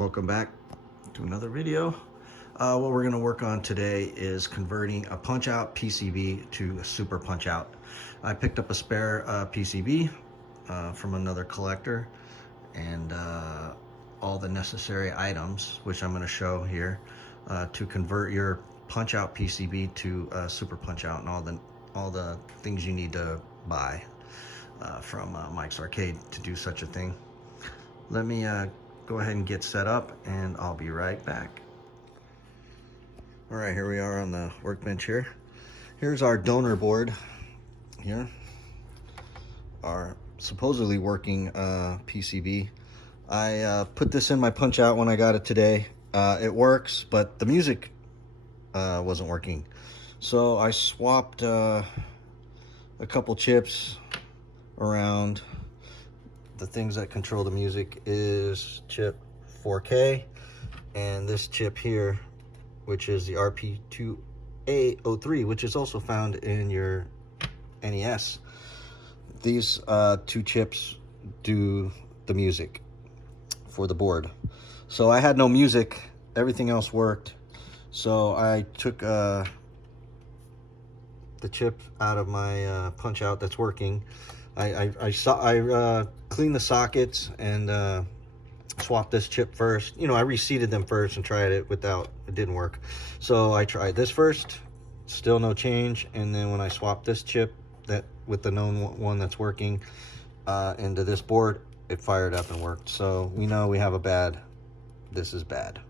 Welcome back to another video. What we're going to work on today is converting a Punchout PCB to a Super Punchout. I picked up a spare PCB from another collector, and all the necessary items, which I'm going to show here, to convert your Punchout PCB to a Super Punchout, and all the things you need to buy from Mike's Arcade to do such a thing. Let me go ahead and get set up, and I'll be right back. All right, here we are on the workbench here. Here's our donor board here, our supposedly working PCB. I put this in my punch out when I got it today. It works, but the music wasn't working. So I swapped a couple chips around. The things that control the music is chip 4K and this chip here, which is the RP2A03, which is also found in your NES. These two chips do the music for the board. So I had no music, everything else worked. So I took the chip out of my punch out that's working. I cleaned the sockets and swapped this chip first. You know, I reseated them first and tried it without, it didn't work. So I tried this first, still no change. And then when I swapped this chip that with the known one that's working into this board, it fired up and worked. So we know we have a bad, this is bad.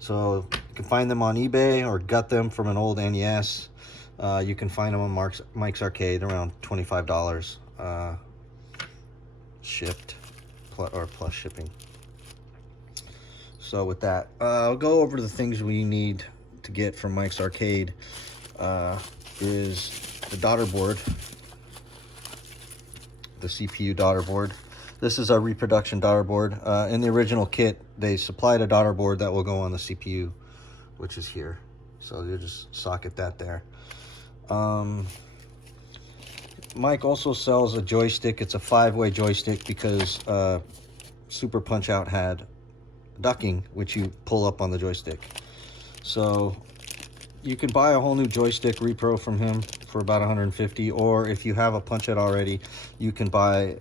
So you can find them on eBay or gut them from an old NES. You can find them on Mike's Arcade around $25. Shipped plus shipping. So with that, I'll go over the things we need to get from Mike's Arcade. Is the daughter board, the CPU daughter board. This is a reproduction daughter board. In the original kit, they supplied a daughter board that will go on the CPU, which is here. So you just socket that there. Mike also sells a joystick. It's a 5-way joystick because Super Punchout had ducking, which you pull up on the joystick. So you can buy a whole new joystick repro from him for about $150, or if you have a Punchout already, you can buy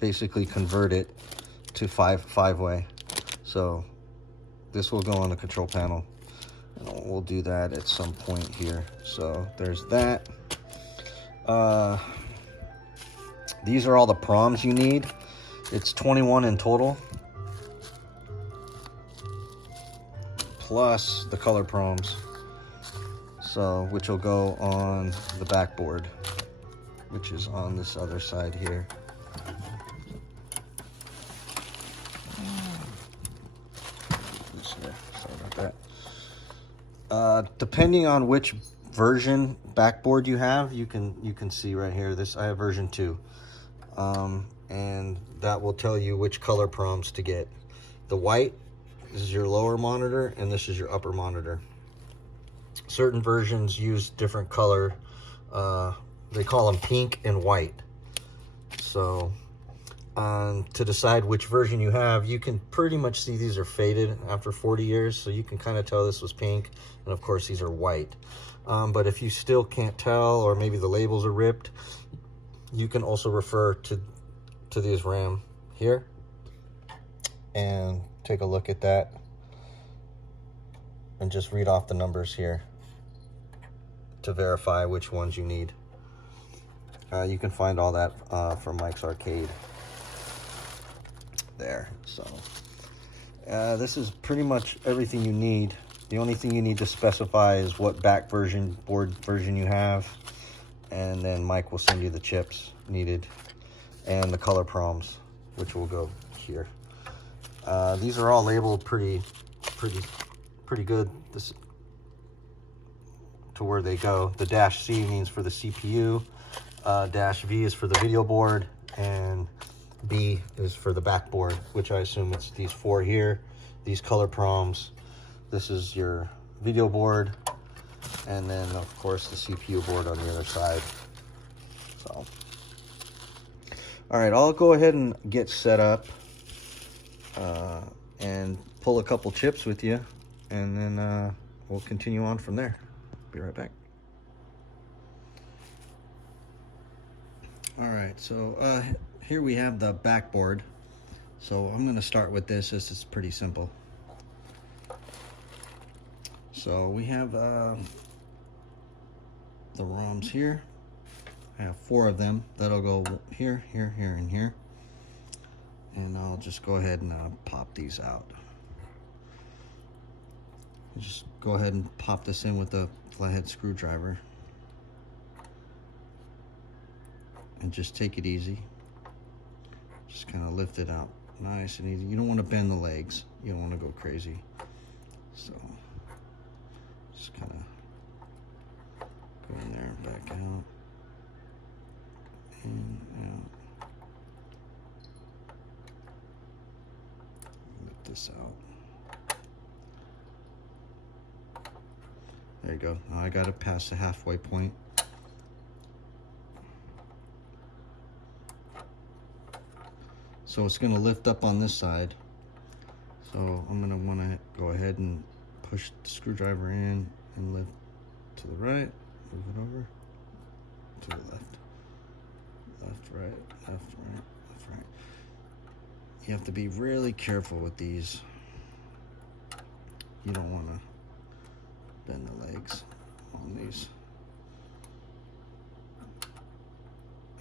basically convert it to five-way. So this will go on the control panel, and we'll do that at some point here. So there's that. These are all the proms you need. It's 21 in total, plus the color proms, so which will go on the backboard, which is on this other side here. Sorry about that. Depending on which version backboard you have, you can see right here, this I have version 2, and that will tell you which color proms to get. The white, this is your lower monitor, and this is your upper monitor. Certain versions use different color, they call them pink and white. So to decide which version you have, you can pretty much see these are faded after 40 years, so you can kind of tell this was pink, and of course these are white. But if you still can't tell, or maybe the labels are ripped, you can also refer to these RAM here and take a look at that and just read off the numbers here to verify which ones you need. You can find all that from Mike's Arcade there. So this is pretty much everything you need. The only thing you need to specify is what board version you have, and then Mike will send you the chips needed and the color proms, which will go here. These are all labeled pretty good. This to where they go. The -C means for the CPU, -V is for the video board, and B is for the backboard, which I assume it's these 4 here. These color proms. This is your video board, and then of course the CPU board on the other side. So, all right, I'll go ahead and get set up. and pull a couple chips with you, and then we'll continue on from there. Be right back. All right, so here we have the backboard. So I'm going to start with this. This is pretty simple. So we have the ROMs here. I have 4 of them. That'll go here, here, here, and here. And I'll just go ahead and pop these out. Just go ahead and pop this in with a flathead screwdriver. And just take it easy. Just kind of lift it out nice and easy. You don't want to bend the legs. You don't want to go crazy. So just kind of go in there and back out. In, out. Lift this out. There you go. Now I got to pass the halfway point. So it's going to lift up on this side. So I'm going to want to go ahead and push the screwdriver in and lift to the right, move it over to the left. Left, right, left, right, left, right. You have to be really careful with these. You don't want to bend the legs on these.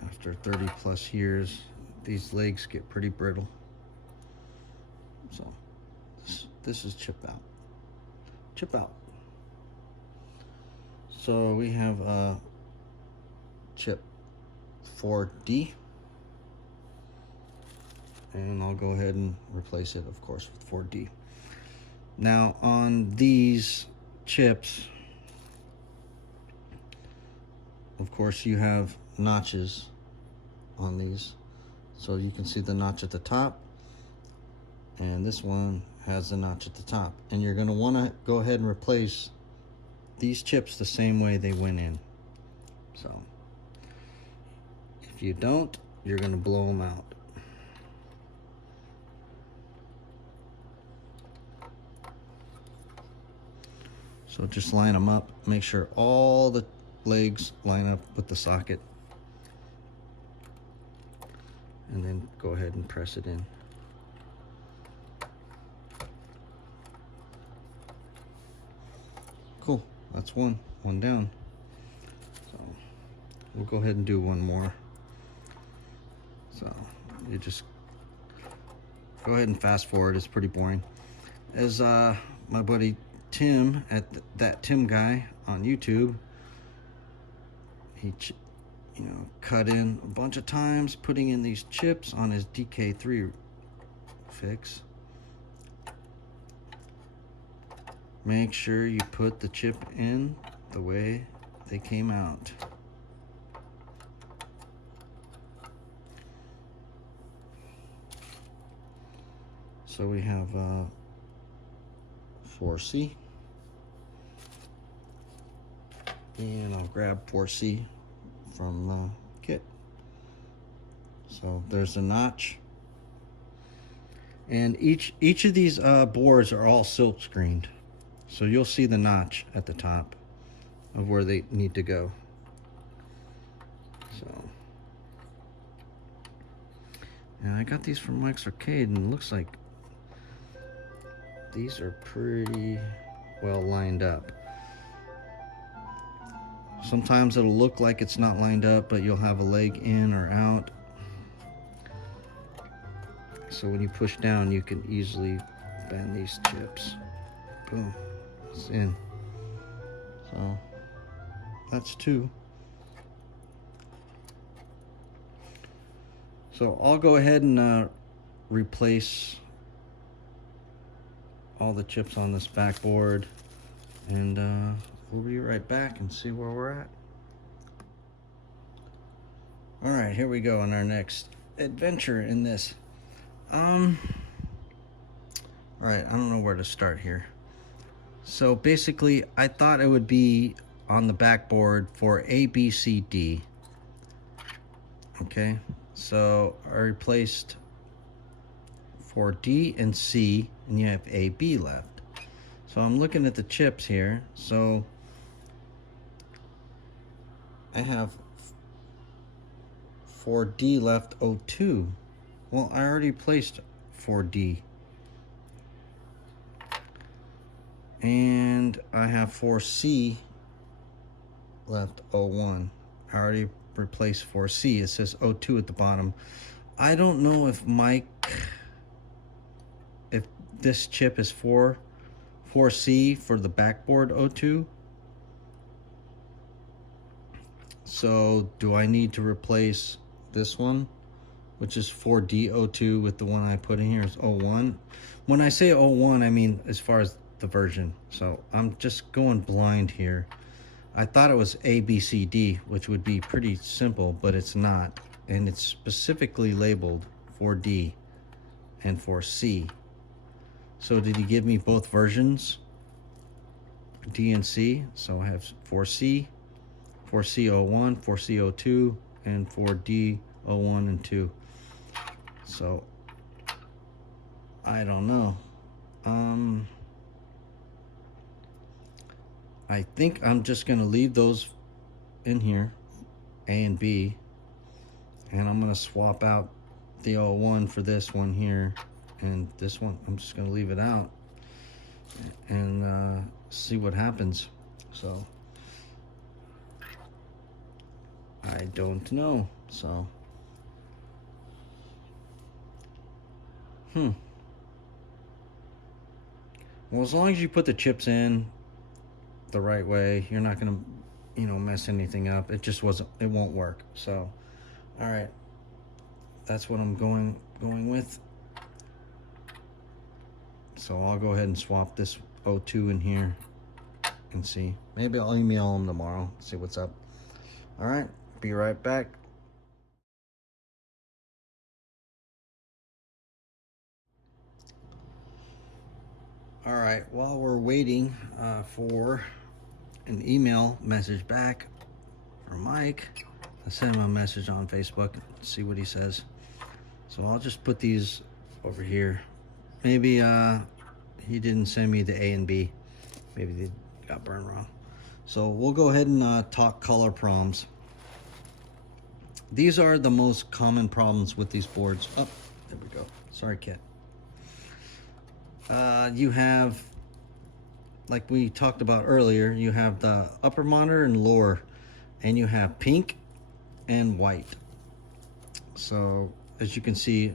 After 30 plus years, these legs get pretty brittle. So this is chip out. Chip out. So we have chip 4D. And I'll go ahead and replace it, of course, with 4D. Now on these chips, of course, you have notches on these. So you can see the notch at the top, and this one has the notch at the top. And you're going to want to go ahead and replace these chips the same way they went in. So if you don't, you're going to blow them out. So just line them up. Make sure all the legs line up with the socket. And then go ahead and press it in. Cool, that's one down. So we'll go ahead and do one more. So you just go ahead and fast forward, it's pretty boring. As my buddy Tim at that Tim guy on YouTube, he cut in a bunch of times putting in these chips on his DK3 fix. Make sure you put the chip in the way they came out. So we have 4C. And I'll grab 4C from the kit. So there's a notch, and each of these boards are all silk screened, so you'll see the notch at the top of where they need to go. So, and I got these from Mike's Arcade, and it looks like these are pretty well lined up. Sometimes it'll look like it's not lined up, but you'll have a leg in or out. So when you push down, you can easily bend these chips. Boom, it's in. So that's 2. So I'll go ahead and replace all the chips on this backboard, and we'll be right back and see where we're at. All right, here we go on our next adventure in this. All right, I don't know where to start here. So basically, I thought it would be on the backboard for A, B, C, D. Okay, so I replaced for D and C, and you have A, B left. So I'm looking at the chips here. So I have 4D left, O2. Well, I already placed 4D. And I have 4C left, O1. I already replaced 4C. It says O2 at the bottom. I don't know if if this chip is 4C for the backboard O2. So do I need to replace this one, which is 4D O2, with the one I put in here is O1? When I say O1, I mean as far as the version. So I'm just going blind here. I thought it was A, B, C, D, which would be pretty simple, but it's not. And it's specifically labeled 4D and 4C. So did he give me both versions? D and C. So I have 4C, 4C01, 4C02, and 4D01 and 2. So I don't know. I think I'm just gonna leave those in here, A and B, and I'm gonna swap out the 01 for this one here, and this one I'm just gonna leave it out and see what happens. So I don't know. So well, as long as you put the chips in the right way, you're not gonna, mess anything up. It won't work. So all right, that's what I'm going with. So I'll go ahead and swap this O2 in here and see. Maybe I'll email them tomorrow, see what's up. All right, be right back. All right, while we're waiting for an email message back from Mike, I sent him a message on Facebook, see what he says. So I'll just put these over here. Maybe he didn't send me the A and B. Maybe they got burned wrong. So we'll go ahead and talk color proms. These are the most common problems with these boards. Oh, there we go. Sorry, kid. You have, like we talked about earlier, you have the upper monitor and lower, and you have pink and white. So as you can see,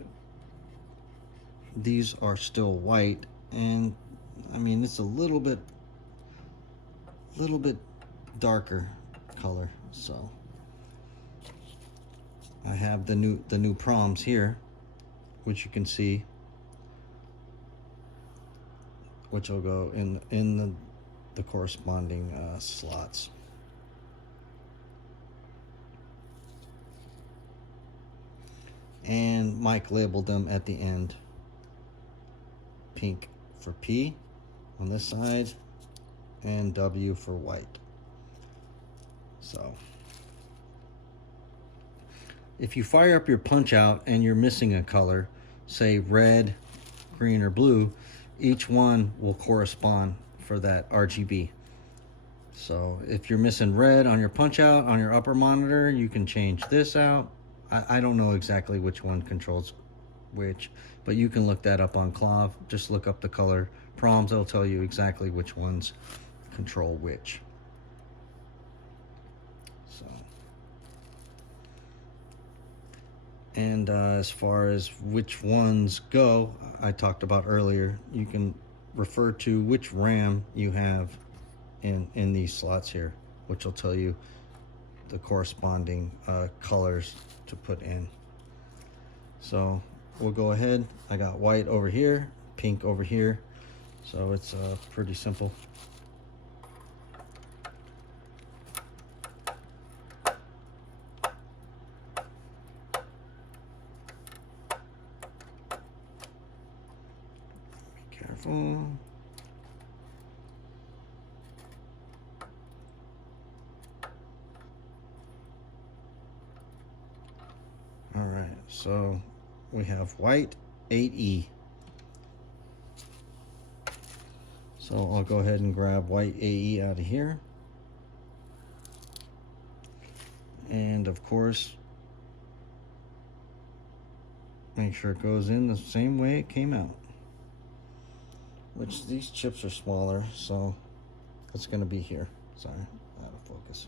these are still white, and I mean it's a little bit darker color. So I have the new proms here, which you can see, which will go in the corresponding slots. And Mike labeled them at the end. Pink for P on this side, and W for white. So if you fire up your punch out and you're missing a color, say red, green, or blue, each one will correspond for that RGB. So if you're missing red on your punch out on your upper monitor, you can change this out. I don't know exactly which one controls which, but you can look that up on Clov. Just look up the color proms. It'll tell you exactly which ones control which. So, and as far as which ones go, I talked about earlier, you can refer to which RAM you have in these slots here, which will tell you the corresponding colors to put in. So we'll go ahead. I got white over here, pink over here, so it's pretty simple. Be careful. All right, so we have white 8E. So I'll go ahead and grab white AE out of here. And of course, make sure it goes in the same way it came out. Which these chips are smaller, so it's going to be here. Sorry, out of focus.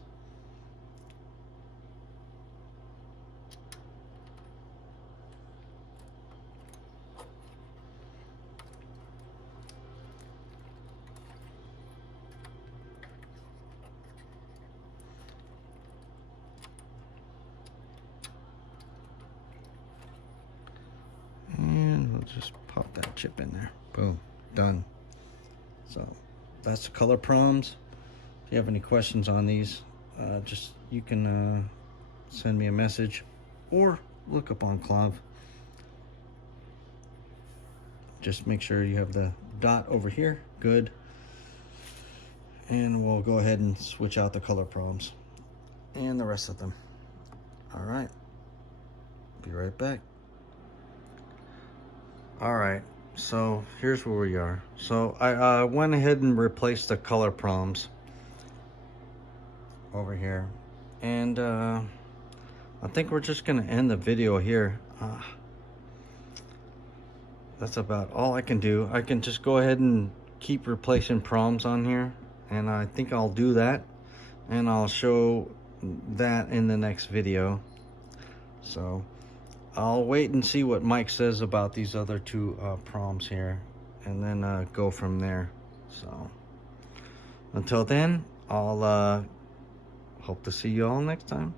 And we'll just pop that chip in there. Boom, done. So that's the color proms. If you have any questions on these, you can send me a message or look up on Clov. Just make sure you have the dot over here. Good. And we'll go ahead and switch out the color proms and the rest of them. All right. Be right back. All right. So here's where we are. So I went ahead and replaced the color proms over here. And I think we're just going to end the video here. That's about all I can do. I can just go ahead and keep replacing proms on here, and I think I'll do that, and I'll show that in the next video. So I'll wait and see what Mike says about these other two proms here, and then go from there. So until then, I'll hope to see you all next time.